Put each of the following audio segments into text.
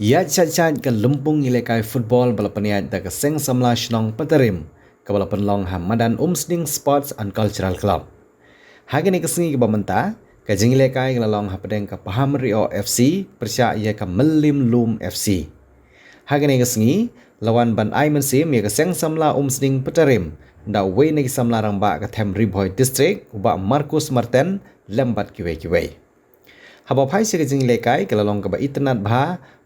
Ia cat-cat ke lumpung ilekai football balapaniat da ke seng samla shnong patarim ke balapan long Hamadan Umsding Sports and Cultural Club. Hagani kesengi ke bamenta ke jing ilekai ke lalong hapadeng ke Paham Rio FC persya ia ke Melim Lum FC. Hagani kesengi lawan ban ai mensim ia ke seng samla Umsding patarim da wei ni samla rangba ke Them Riboy District ubak Marcus Martin lembat kiwe-kiwe. Haba pai se jing lekai ke lalong ke ba internet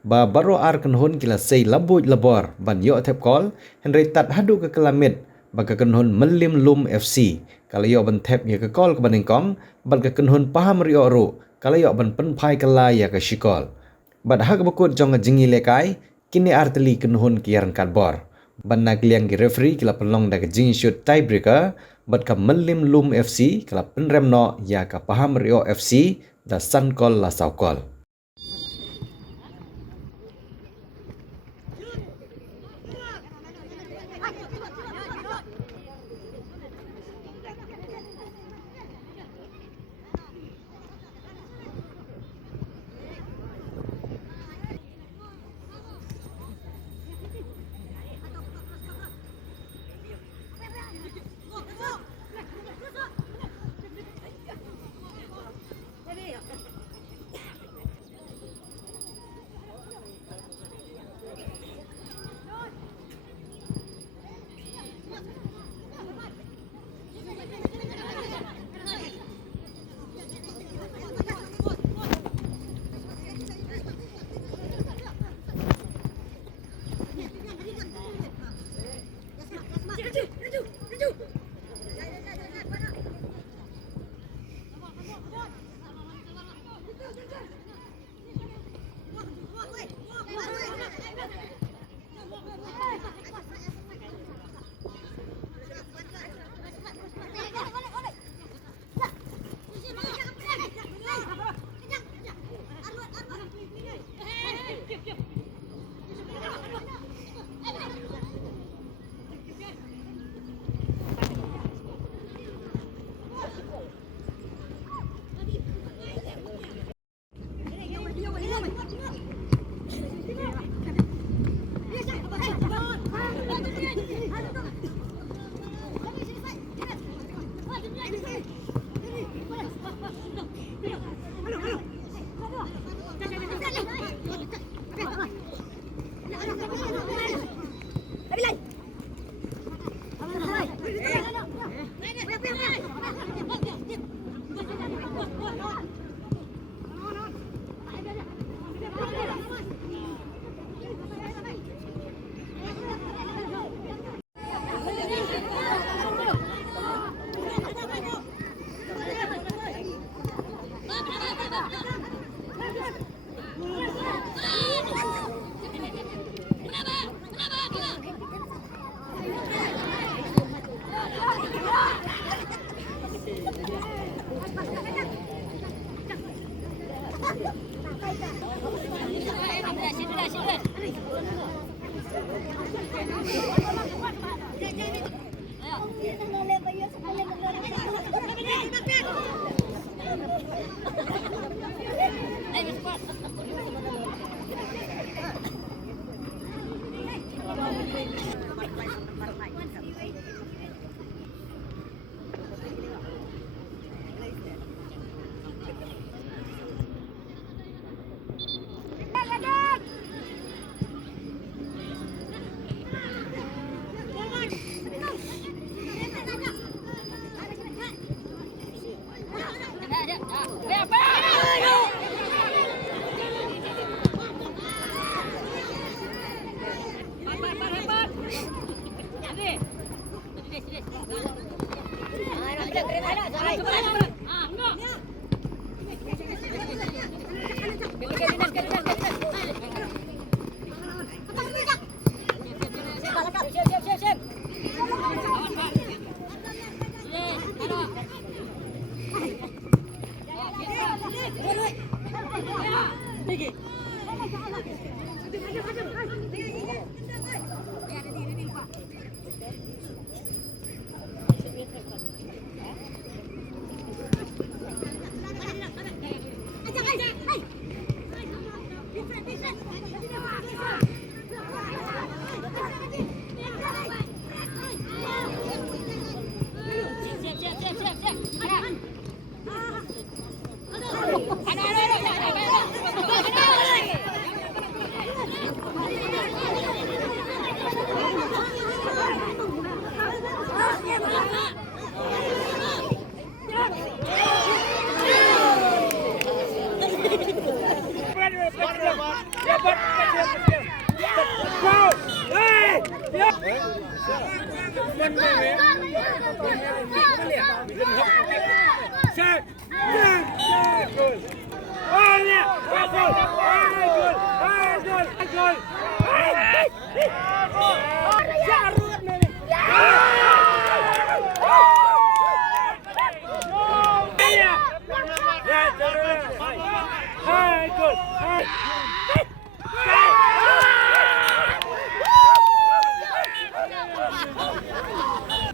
ba baro ar kenhun kila sei labuj labor ban yo tep kol henry tat hadu ke kelamit ba ke kenhun Melim Lum FC kalau yo ban tep ya ke kol ke baningkong ban ke kenhun Paham Rio ru kalau yo ban penpai kala ya ke shikol bad hak bekut jong jing lekai kini arteli kenhun kiaran kadbor ban nagliang ki referee kila pelong da ke jing shoot tiebreaker bad ke Melim Lum FC kala penremno ya ke Paham Rio FC da sankol la saukol.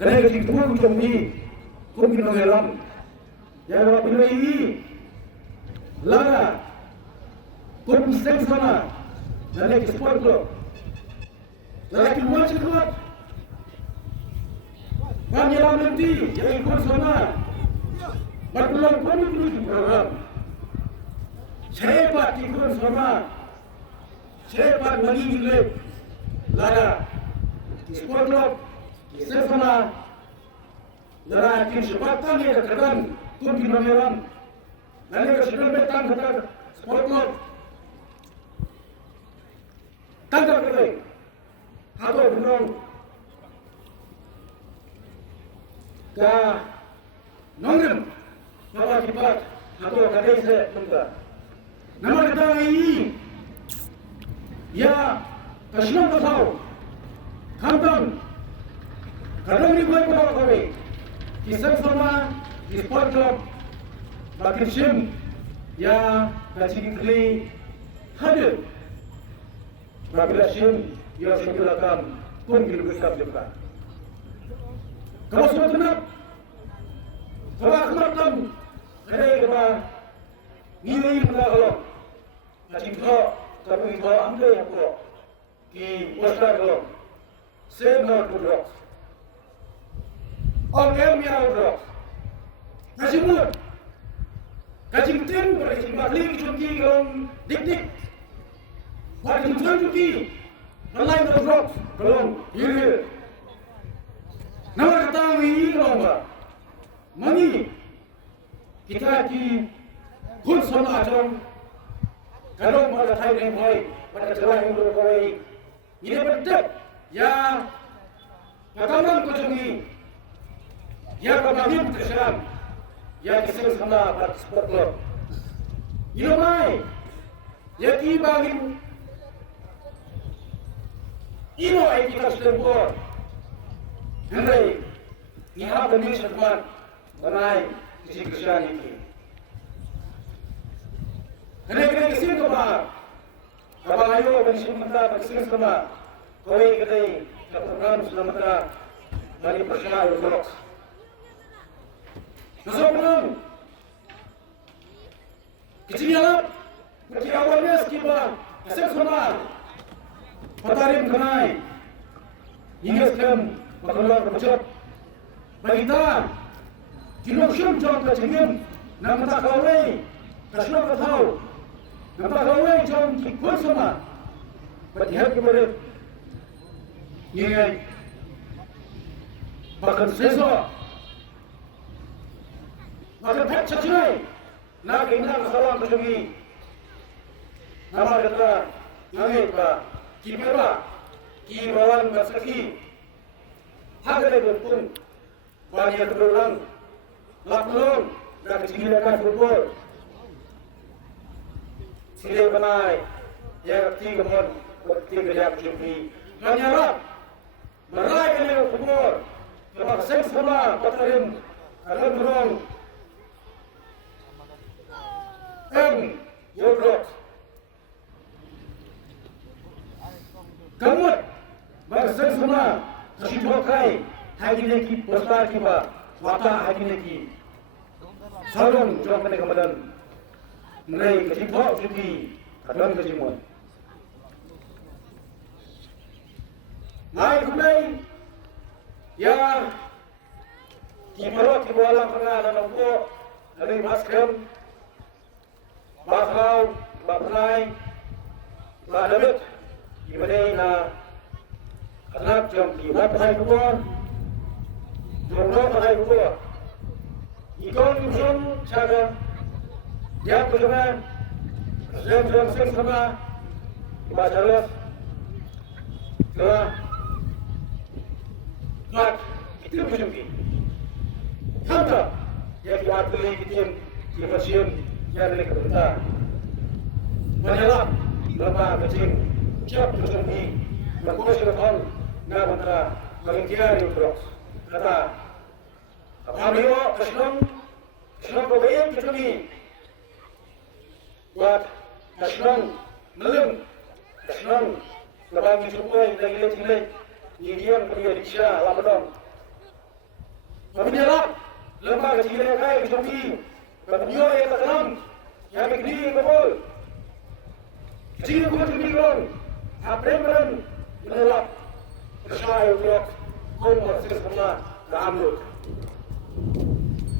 Kerana kita tunggu macam ni, kau kita dalam. Yang apa pilih ini, lara, kau mesti sama. Lalu kita sport tu, lalu kita buat sesuatu. Kami dalam nanti, yang ikut sama. Berpulang kau itu program. Siapa ikut sama? Siapa bagi kita? Lara, sport tu. Sesama darah kim sepatan ya kadang pun di mameran nanti ke sedang betang kata sport club tangkap kita atau benar ke nongem bawa cepat atau kadang saya minta nama kita ini ya kesenang tahu kantam kadang ni buat apa kami? Kisah sama di sport club, bagi sim ya kasih kali hadir. Bagi sim yang sekulakan pun dilakukan juga. Kalau semua tenang, kalau akhirnya ada yang nilai mana kalau kasih kau tapi kau ambil aku di poster kalau saya nak berdoa. Orang yang berdoa, kasih muat, kasih tim, kasih balik cuci orang dik-dik, kasih cuci, malai berdoa, kalau ini, nama kata ini kalau mani kita di kun sama macam kalau pada Thai yang baik, pada celah yang baik, ini betul, ya, katakan macam ini. Ya kami berkesan, ya kisah sama sport club. Ini mai, ya kibagin. Ino ay kita selempor. Henry, ni apa ni semua banai kisah kesan ini. Henry kisah kemar. Kapal ayo dan sementara kisah sama. Kau ini kita sementara dari persiapan blok. Nasabun, kecil awalnya sekitar kesel sama, patarim kenai, hingga sekarang bakalan bercepat. Bagita, kinoksim jauh kecilin, nama tak kawai, kasih tak tahu, nama tak kawai jauh kikut sama, berhati kepada, ini bahkan sesok. Maka pek cacai, nak inang salam kesungi, nama kata, nangit ba, kibera, kibawan bersaki, hagar berpun, banyak berulang, lakukan dan kecilikan football, sila benai, ya tiga mon, tiga jam kesungi, menyerap, meraih kena football, lepas seks sama, patarim, akan berong. Yodrot Kamut Bagsang sama Kashibokai Hagineki Postar Kiba Wata Hagineki Salon Jom Kene Kamadan Nai Kashibok Suki Kadang Kashimon Nai Kumai Ya Kibarot Kibawalang Kena Nanampo Nai Maskem Bakau, Baknai, Bakdabit, Ibadai na Anak jom Ibat Hai Kubor, Jomro Hai Kubor, Ikon Jom Chaga, Diap Kujaman, Jom Sing Sama, Ibat Charles, Kela, Mat, Itu Kujumki, Kanta, Yang Ibat Kuli Kitim, Kipasium, yang mereka berkata menyelam lemah kecil siap terjadi berkursi beton nggak mentera berhentian di udara kata kami kesenang kebayang terjadi buat senang melem senang lebang jumpai lagi tinggal yang punya dikira lapadong Pemilihan lembaga tinggal kai joki pemilihan yang terkenal yang begini kabul jika kau tinggal apa yang menolak percaya untuk kau masih semua dalam